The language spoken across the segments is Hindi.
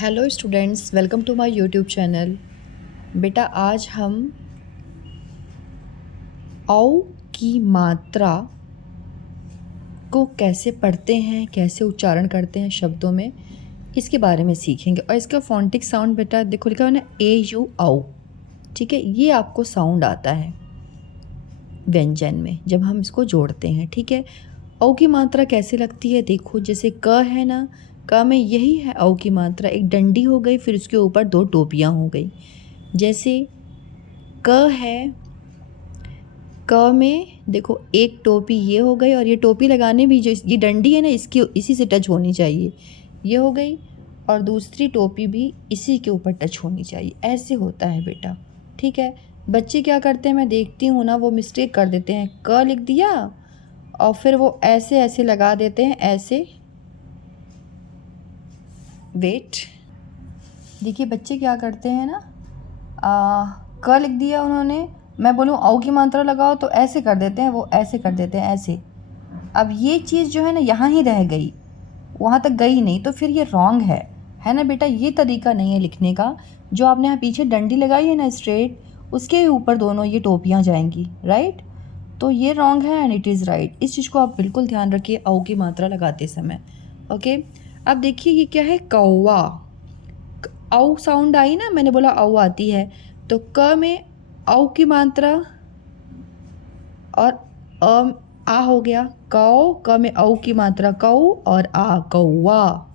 Hello students, welcome to my YouTube channel. बेटा आज हम औ की मात्रा को कैसे पढ़ते हैं, कैसे उच्चारण करते हैं शब्दों में, इसके बारे में सीखेंगे। और इसका फोनेटिक साउंड बेटा देखो लिखा है ना AU औ। ठीक है, ये आपको साउंड आता है व्यंजन में जब हम इसको जोड़ते हैं। ठीक है, औ की मात्रा कैसे लगती है देखो, जैसे क है ना, क में यही है औ की मात्रा, एक डंडी हो गई, फिर उसके ऊपर दो टोपियाँ हो गई। जैसे क है, क में देखो एक टोपी ये हो गई, और ये टोपी लगाने भी जो ये डंडी है ना, इसकी इसी से टच होनी चाहिए, ये हो गई, और दूसरी टोपी भी इसी के ऊपर टच होनी चाहिए। ऐसे होता है बेटा। ठीक है, बच्चे क्या करते हैं मैं देखती हूँ ना, वो मिस्टेक कर देते हैं, क लिख दिया और फिर वो ऐसे ऐसे लगा देते हैं, ऐसे। वेट, देखिए बच्चे क्या करते हैं ना, क लिख दिया उन्होंने, मैं बोलूँ औ की मात्रा लगाओ तो ऐसे कर देते हैं, वो ऐसे कर देते हैं, ऐसे। अब ये चीज़ जो है ना यहाँ ही रह गई, वहाँ तक गई नहीं, तो फिर ये रॉन्ग है ना बेटा। ये तरीका नहीं है लिखने का। जो आपने यहाँ पीछे डंडी लगाई है ना स्ट्रेट, उसके ऊपर दोनों ये टोपियाँ जाएंगी, राइट। तो ये रॉन्ग है एंड इट इज़ राइट। इस चीज़ को आप बिल्कुल ध्यान रखिए औ की मात्रा लगाते समय। ओके, अब देखिए ये क्या है, कौवा। औ साउंड आई ना, मैंने बोला औ आती है, तो क में औ की मात्रा और आ हो गया, कौ। क में औ की मात्रा कौ और आ कौवा।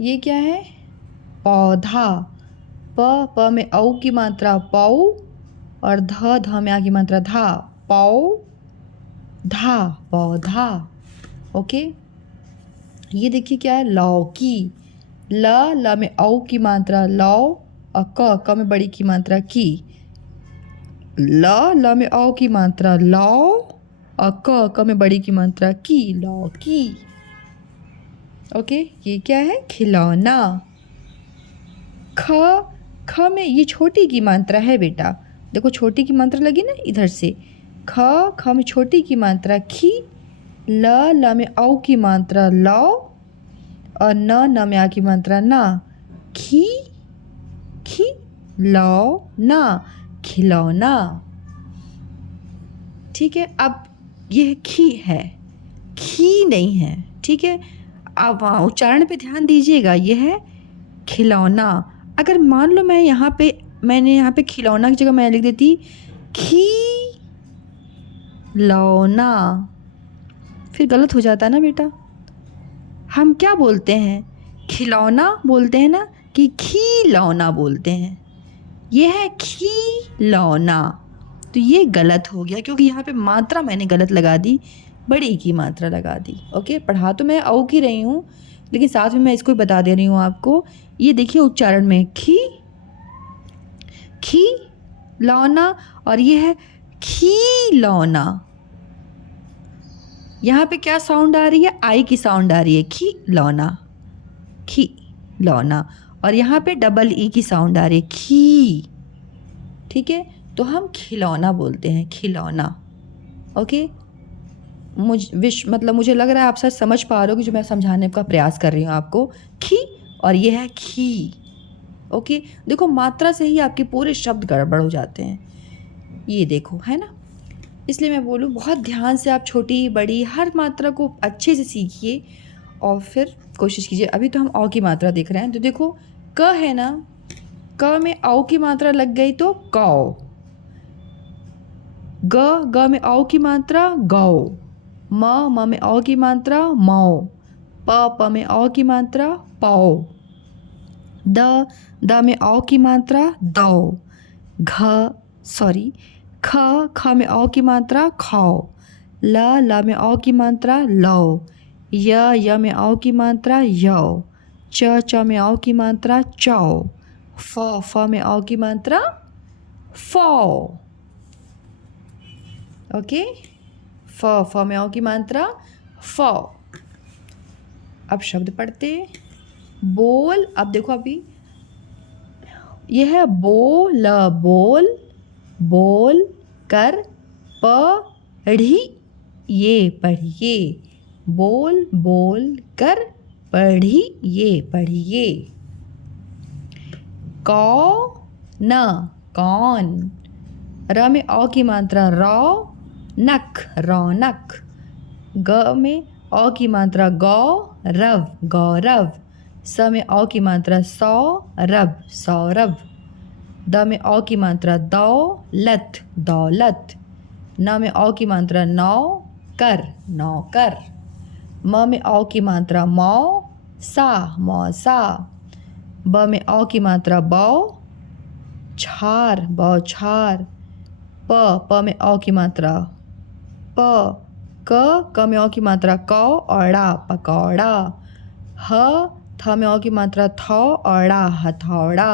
ये क्या है, पौधा। प में औ की मात्रा पौ और ध में आ की मात्रा धा, पौ धा, पौधा। ओके, ये देखिए क्या है, लौकी। ल में औ की मात्रा लौ और क में बड़ी की मात्रा की। ल में औ की मात्रा लौ और क में बड़ी की मात्रा की, लौकी। ओके, ये क्या है, खिलौना। ख में ये छोटी की मात्रा है बेटा, देखो छोटी की मात्रा लगी ना इधर से, ख में छोटी की मात्रा खी। ल में औ की मात्रा लौ और न में आ की मात्रा ना, खी खी लौ ना, खिलौना। ठीक है, अब यह खी है, खी नहीं है। ठीक है, अब उच्चारण पे ध्यान दीजिएगा, यह है खिलौना। अगर मान लो मैंने यहाँ पे खिलौना की जगह मैं लिख देती खी लौना, फिर गलत हो जाता ना बेटा। हम क्या बोलते हैं, खिलौना बोलते हैं ना कि खिलौना बोलते हैं। यह है खिलौना, तो ये गलत हो गया क्योंकि यहाँ पे मात्रा मैंने गलत लगा दी, बड़ी की मात्रा लगा दी। ओके, पढ़ा तो मैं औ की रही हूँ, लेकिन साथ में मैं इसको बता दे रही हूँ आपको। ये देखिए उच्चारण में खी लौना, और ये है खिलौना। यहाँ पे क्या साउंड आ रही है, आई की साउंड आ रही है, खिलौना, खिलौना। और यहाँ पे डबल ई की साउंड आ रही है, खी। ठीक है, तो हम खिलौना बोलते हैं, खिलौना। ओके, मुझे लग रहा है आप सर समझ पा रहे हो कि जो मैं समझाने का प्रयास कर रही हूँ आपको, खी और ये है खी। ओके, देखो मात्रा से ही आपके पूरे शब्द गड़बड़ हो जाते हैं, ये देखो, है ना। इसलिए मैं बोलूँ बहुत ध्यान से आप छोटी बड़ी हर मात्रा को अच्छे से सीखिए और फिर कोशिश कीजिए। अभी तो हम औ की मात्रा देख रहे हैं, तो देखो क है ना, क में औ की मात्रा लग गई तो कौ। ग में औ की मात्रा गौ। म में औ की मात्रा मौ। प में औ की मात्रा पौ। द में औ की मात्रा दौ। ख में औ की मात्रा खौ। ल में औ की मात्रा लौ। य में औ की मात्रा यौ। च में औ की मात्रा चौ। फ में औ की मात्रा फौ। ओके, फ में औ की मात्रा फौ। अब शब्द पढ़ते, बोल। अब देखो अभी यह है बोल, बोल, बोल कर पढ़ी, ये पढ़िए, बोल बोल कर पढ़िए पढ़िए। कौ न कौन। र में औ की मात्रा रौ नक रौनक। ग में औ की मात्रा गौ रव गौरव। स में औ की मात्रा सौ रब सौरभ। द में औ की मात्रा दौलत दौलत। न में औ की मात्रा नौ कर नौकर। म में औ की मात्रा मौ सा मौसा। ब में औ की मात्रा बौ छार बौछार। प में औ की मात्रा प क में औ की मात्रा कौ औड़ा पकौड़ा। थ में औ की मात्रा थौ औड़ा हथौड़ा।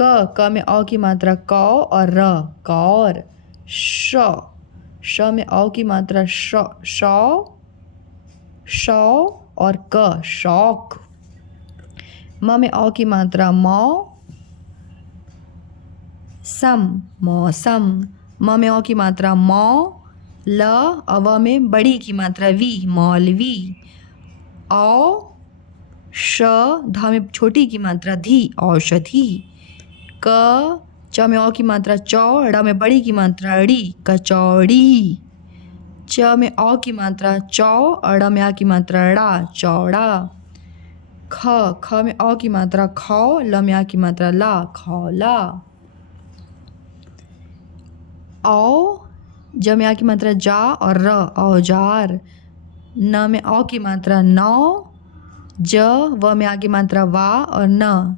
क में औ की मात्रा कौ और र कौर। श में औ की मात्रा शौ शौ और क शौक। म में औ की मात्रा मौ सम मौसम। म में औ की मात्रा मौ ल व में बड़ी की मात्रा वी मौलवी। औ श ध में छोटी की मात्रा धी औषधि। क च में औ की मात्रा चौ ड़ में बड़ी की मात्रा ड़ी कचौड़ी। च में औ की मात्रा चौ और ड़ में आ की मात्रा ड़ा चौड़ा। ख में औ की मात्रा खौ ल में आ की मात्रा ला खौला। औ ज में आ की मात्रा जा और र औजार। न में औ की मात्रा नौ ज व में आ की मात्रा वा और न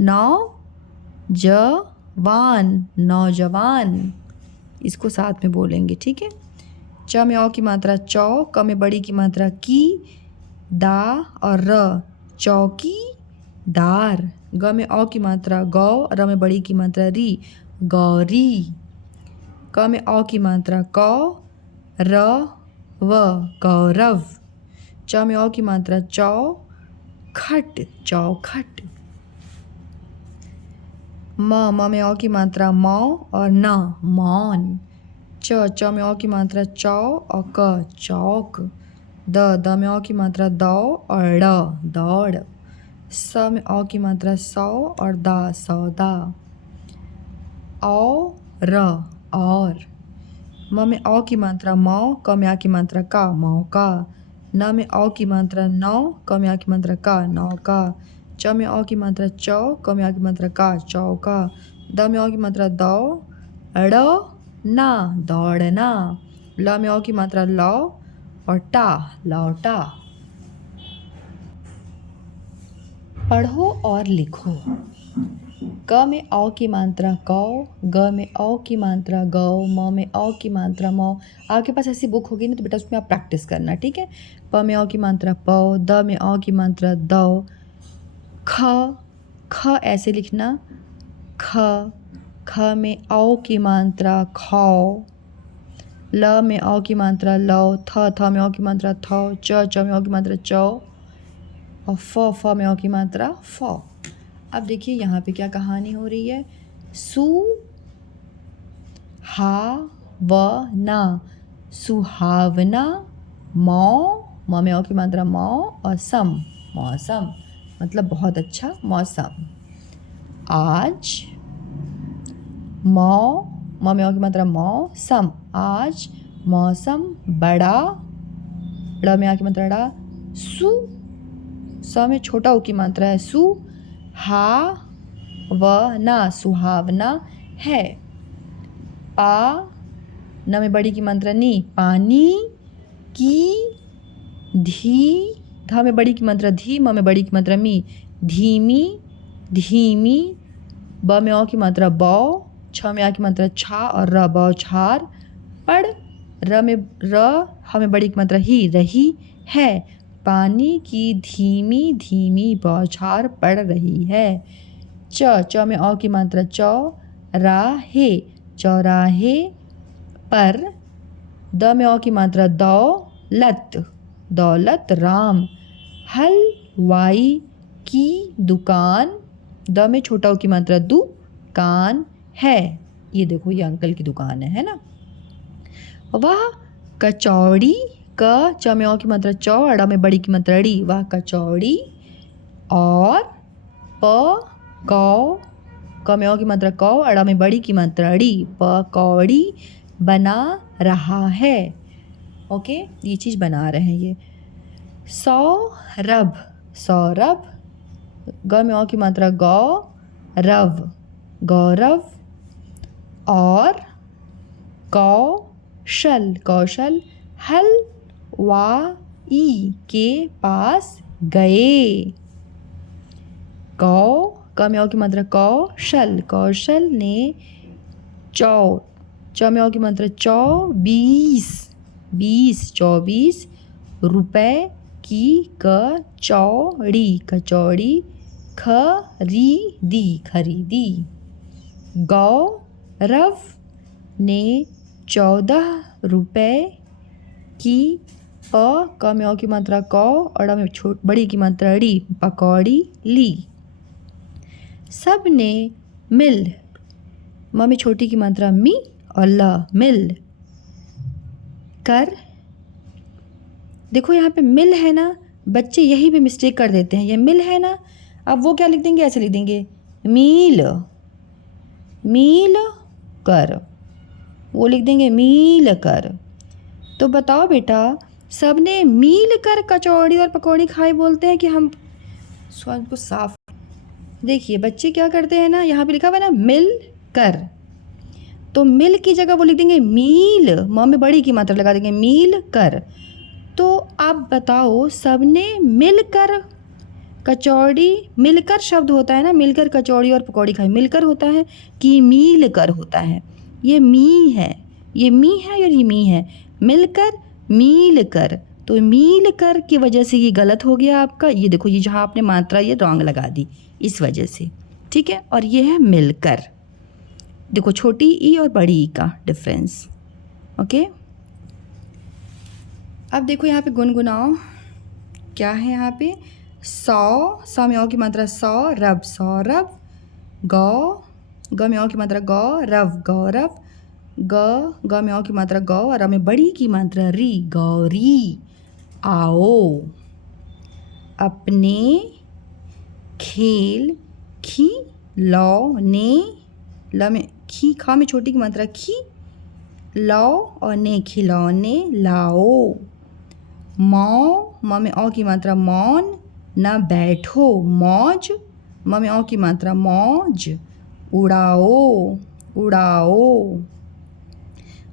नौ जवान नौजवान। इसको साथ में बोलेंगे, ठीक है। च में औ की मात्रा चौ क में बड़ी की मात्रा की दा और र चौकी दार। ग में औ की मात्रा गौ र में बड़ी की मात्रा री गौरी। क में औ की मात्रा कौ र व गौरव। च में औ की मात्रा चौ खट चौखट। म में औ की मात्रा मौ और न मौन। च में औ की मात्रा चौ और क चौक। द में औ की मात्रा दौ और ड़ दौड़। स में औ की मात्रा सौ और दा सौदा। औ र और। म में औ की मात्रा मौ क में आ की मात्रा का मौका। न में औ की मात्रा नौ क में आ की मात्रा का नौका। च में औ की मात्रा चौ क में आ की मात्रा का चौका। द में औ की मात्रा दौ ड़ ना दौड़ना। ल में औ की मात्रा लौ और टा लौटा। पढ़ो और लिखो। क में औ की मात्रा कौ ग में औ की मात्रा गौ म में औ की मात्रा मौ। आपके पास ऐसी बुक होगी ना तो बेटा उसमें आप प्रैक्टिस करना, ठीक है। प में औ की मात्रा पौ द में औ की मात्रा दौ। ख ऐसे लिखना ख में औ की मात्रा खौ। ल में औ की मात्रा लौ थ में औ की मात्रा थौ। च में औ की मात्रा चौ और फ में औ की मात्रा फौ। अब देखिए यहाँ पे क्या कहानी हो रही है। सुहावना सुहावना। म में औ की मात्रा मौ और सम मौसम मतलब बहुत अच्छा मौसम। आज म में औ की मात्रा मौसम आज मौसम बड़ा ड़ में आ की मात्रा ड़ा स में छोटा उ की मात्रा है सु हा व ना सुहावना है। पा न में बड़ी की मात्रा नी पानी की धी ध में बड़ी की मात्रा धी म में बड़ी की मात्रा मी धीमी धीमी। ब में औ की मात्रा बौ छ में आ की मात्रा छा और र बौछार। पढ़ र में ह में बड़ी की मात्रा ही रही है। पानी की धीमी धीमी बौछार पड़ रही है। च में औ की मात्रा चौ राहे चौराहे पर। द में औ की मात्रा दौलत दौलत राम। हलवाई की दुकान द में छोटा उ की मात्रा दुकान है। ये देखो ये अंकल की दुकान है ना। वह कचौड़ी क, च में औ की मात्रा चौ, अड़ा में बड़ी की मात्रा ड़ी, वह कचौड़ी। और प कौ, क में औ की मात्रा कौ, अड़ा में बड़ी की मात्रा ड़ी, पकौड़ी बना रहा है। ओके, ये चीज़ बना रहे हैं ये। सौरभ, सौरभ, ग में औ की मात्रा गौ, रव, गौरव। और कौशल, कौशल, हलवाई के पास गए। कौ, क में औ की मात्रा कौशल, कौशल ने च में औ की मात्रा 24 रुपए की कचौड़ी, कचौड़ी खरीदी, खरीदी। गौरव ने 14 रुपए की क में औ की मात्रा कौ, अड़ा में बड़ी की मात्रा ड़ी, पकौड़ी ली। सब ने मिल, म में छोटी की मात्रा मी और ल, मिल कर। देखो यहाँ पे मिल है ना, बच्चे यही पे मिस्टेक कर देते हैं। ये मिल है ना, अब वो क्या लिख देंगे, ऐसे लिख देंगे मील, मील कर, वो लिख देंगे मील कर। तो बताओ बेटा, सबने मील कर कचौड़ी और पकौड़ी खाई बोलते हैं कि हम स्वर को साफ। देखिए बच्चे क्या करते हैं ना, यहाँ पे लिखा हुआ है ना मिल कर, तो मिल की जगह वो लिख देंगे मील, म में बड़ी की मात्रा लगा देंगे मील कर। तो आप बताओ, सबने मिलकर कचौड़ी, मिलकर शब्द होता है ना, मिलकर कचौड़ी और पकौड़ी खाई, मिलकर होता है कि मील कर होता है। ये मी है, ये मी है और ये मी है, मिलकर मील कर। तो मील कर की वजह से ये गलत हो गया आपका। ये देखो, ये जहाँ आपने मात्रा ये रॉन्ग लगा दी इस वजह से, ठीक है। और ये है मिलकर। देखो छोटी ई और बड़ी ई का डिफरेंस। ओके, अब देखो यहाँ पे गुनगुनाओ क्या है। यहाँ पे सौ, स में औ की मात्रा सौ, रब, सौरभ। गौ, ग में औ की मात्रा गौ, रव, गौरव। ग में औ की मात्रा गौ और र में बड़ी की मात्रा री, गौरी। आओ अपने खेल खिलौने, ल में खी, खा में छोटी की मात्रा खी, लाओ और ने, खिलौने लाओ। मौ, म में औ की मात्रा मौन, न बैठो, मौज, म में औ की मात्रा मौज, उड़ाओ, उड़ाओ।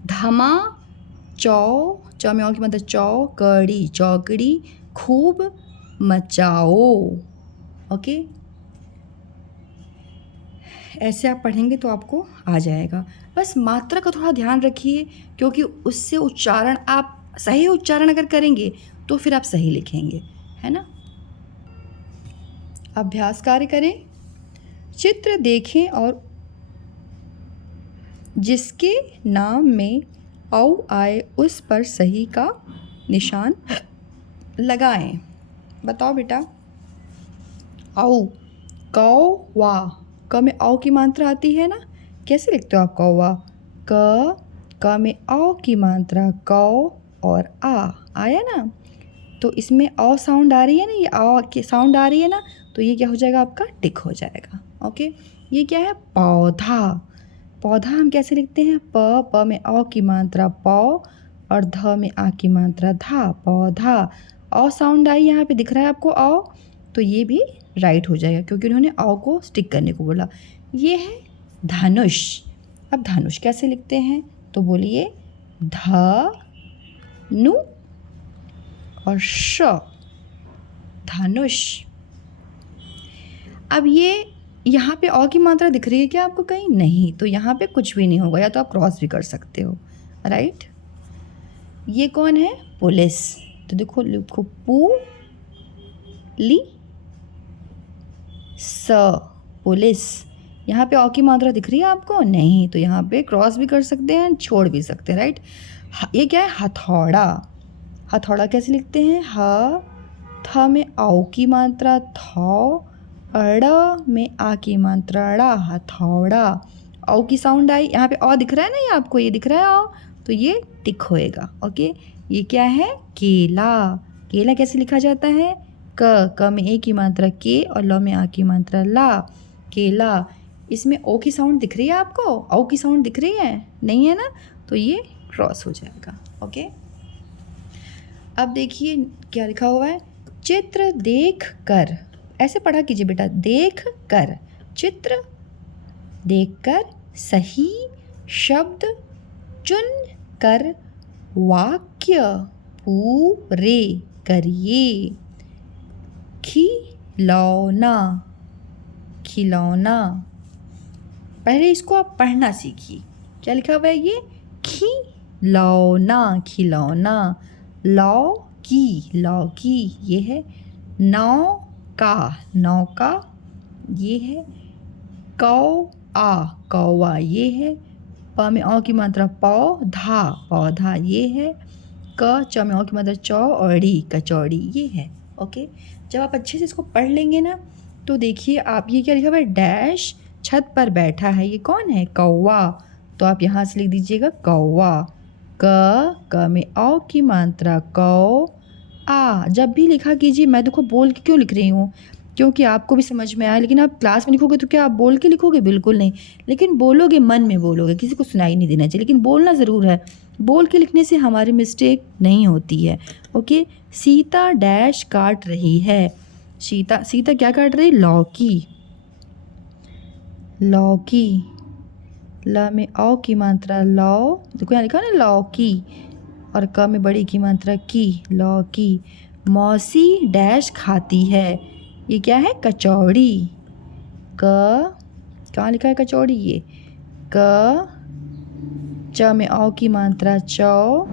धमा चौ, च में औ की मात्रा चौकड़ी, चौकड़ी, खूब मचाओ। ओके, ऐसे आप पढ़ेंगे तो आपको आ जाएगा। बस मात्रा का थोड़ा ध्यान रखिए, क्योंकि उससे उच्चारण, आप सही उच्चारण अगर करेंगे तो फिर आप सही लिखेंगे, है ना। अभ्यास कार्य करें। चित्र देखें और जिसके नाम में औ आए उस पर सही का निशान लगाएं। बताओ बेटा। औ, कौवा, क में औ की मात्रा आती है ना, कैसे लिखते हो आप कौवा। क में औ की मात्रा कौ और आ आया ना, तो इसमें औ साउंड आ रही है ना, ये औ की साउंड आ रही है ना, तो ये क्या हो जाएगा आपका टिक हो जाएगा। ओके, ये क्या है, पौधा। पौधा हम कैसे लिखते हैं, प में औ की मात्रा पौ और ध में आ की मात्रा धा, पौधा। औ साउंड आई, यहाँ पे दिख रहा है आपको औ, तो ये भी राइट हो जाएगा क्योंकि उन्होंने औ को स्टिक करने को बोला। ये है धनुष। अब धनुष कैसे लिखते हैं, तो बोलिए ध नु और श, धनुष। अब ये यहाँ पे औ की मात्रा दिख रही है क्या आपको कहीं, नहीं, तो यहाँ पे कुछ भी नहीं होगा, या तो आप क्रॉस भी कर सकते हो, राइट। ये कौन है, पुलिस। तो देखो, लिखो पू ली स, पुलिस। यहाँ पे औ की मात्रा दिख रही है आपको, नहीं, तो यहाँ पे क्रॉस भी कर सकते हैं, छोड़ भी सकते हैं, राइट। ये क्या है, हथौड़ा। हथौड़ा कैसे लिखते हैं, ह थ में औ की मात्रा थौ, अड़ में आ की मात्रा ड़ा, हथौड़ा। औ की साउंड आई, यहाँ पे औ दिख रहा है ना, ये आपको ये दिख रहा है औ, तो ये टिक होएगा। ओके, ये क्या है? केला। केला कैसे लिखा जाता है? क में ए की मात्रा के और ल में आ की मात्रा ला। केला। इसमें ओ की साउंड दिख रही है आपको? औ की साउंड दिख रही है? नहीं है ना? तो ये क्रॉस हो जाएगा। ओके, अब देखिए क्या लिखा हुआ है, चित्र देख कर। ऐसे पढ़ा कीजिए बेटा, देख कर, चित्र देख कर सही शब्द चुन कर वाक्य पूरे करिए। खिलौना। खिलौना। पहले इसको आप पढ़ना सीखिए। क्या लिखा हुआ है ये? खिलौना। खिलौना। लौकी। लौकी ये है। नौका। नौका ये है। कौआ। कौआ ये है। प में औ की मात्रा पौधा। पौधा ये है। क च में औ की मात्रा चौड़ी। कचौड़ी ये है। ओके, जब आप अच्छे से इसको पढ़ लेंगे ना तो देखिए आप, ये क्या लिखा हुआ है? डैश छत पर बैठा है, ये कौन है? कौवा। तो आप यहाँ से लिख दीजिएगा कौवा। क में औ की मात्रा कौ आ। जब भी लिखा कीजिए, मैं देखो बोल के क्यों लिख रही हूँ, क्योंकि आपको भी समझ में आया। लेकिन आप क्लास में लिखोगे तो क्या आप बोल के लिखोगे? बिल्कुल नहीं। लेकिन बोलोगे, मन में बोलोगे, किसी को सुनाई नहीं देना चाहिए, लेकिन बोलना ज़रूर है। बोल के लिखने से हमारी मिस्टेक नहीं होती है। ओके, सीता डैश काट रही है। सीता, सीता क्या काट रही? लौकी। लौकी। ल में औ की मात्रा लौ, देखो यहाँ लिखा है ना लौकी, और क में बड़ी की मात्रा की। लौकी। मौसी डैश खाती है, ये क्या है? कचौड़ी। कहाँ लिखा है कचौड़ी? ये क च में औ की मात्रा चौ।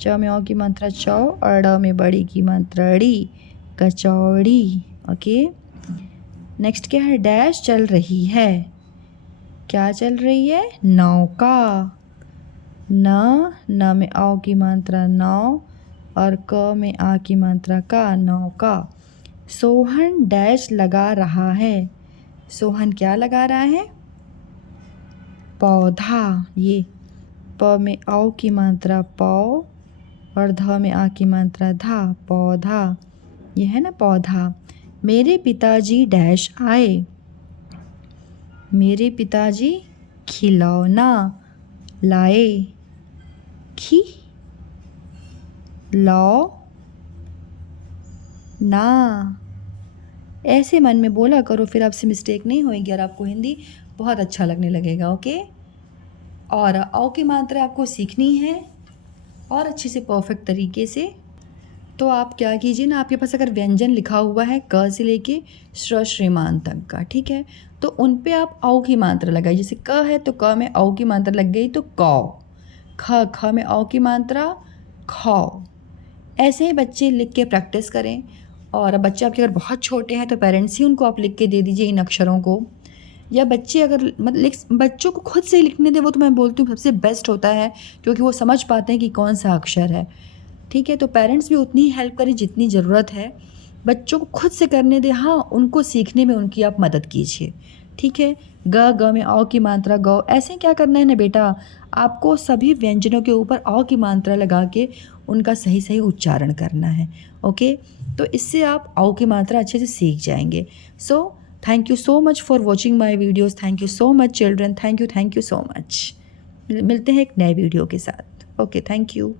च में औ की मात्रा चौ और ड में बड़ी की मात्रा ड़ी। कचौड़ी। ओके, नेक्स्ट क्या है? डैश चल रही है। क्या चल रही है? नौका। न में औ की मात्रा नौ और क में आ की मात्रा का। नौका। सोहन डैश लगा रहा है। सोहन क्या लगा रहा है? पौधा। ये प में औ की मात्रा पौ और ध में आ की मात्रा धा। पौधा ये है ना, पौधा। मेरे पिताजी डैश आए। मेरे पिताजी खिलौना लाए। खी लौ ना। ऐसे मन में बोला करो, फिर आपसे मिस्टेक नहीं होएगी और आपको हिंदी बहुत अच्छा लगने लगेगा। ओके, और औ की मात्रा आपको सीखनी है और अच्छे से परफेक्ट तरीके से। तो आप क्या कीजिए ना, आपके पास अगर व्यंजन लिखा हुआ है क से लेके श्रीमान तक का, ठीक है, तो उन पे आप औ की मात्रा लगाइए। जैसे क है तो क में औ की मात्रा लग गई तो कौ। ख में औ की मात्रा खौ। ऐसे ही बच्चे लिख के प्रैक्टिस करें। और बच्चे आपके अगर बहुत छोटे हैं तो पेरेंट्स ही उनको आप लिख के दे दीजिए इन अक्षरों को। या बच्चे अगर मतलब बच्चों को खुद से लिखने दें, वो तो मैं बोलती हूँ सबसे बेस्ट होता है, क्योंकि वो समझ पाते हैं कि कौन सा अक्षर है। ठीक है, तो पेरेंट्स भी उतनी हेल्प करें जितनी ज़रूरत है। बच्चों को खुद से करने दें, हाँ उनको सीखने में उनकी आप मदद कीजिए। ठीक है, ग में औ की मात्रा गौ। ऐसे क्या करना है ना बेटा, आपको सभी व्यंजनों के ऊपर औ की मात्रा लगा के उनका सही सही उच्चारण करना है। ओके, तो इससे आप औ की मात्रा अच्छे से सीख जाएंगे। So thank you so much for watching my videos. Thank you so much children. Thank you so much. मिलते हैं एक नए वीडियो के साथ। Okay, thank you.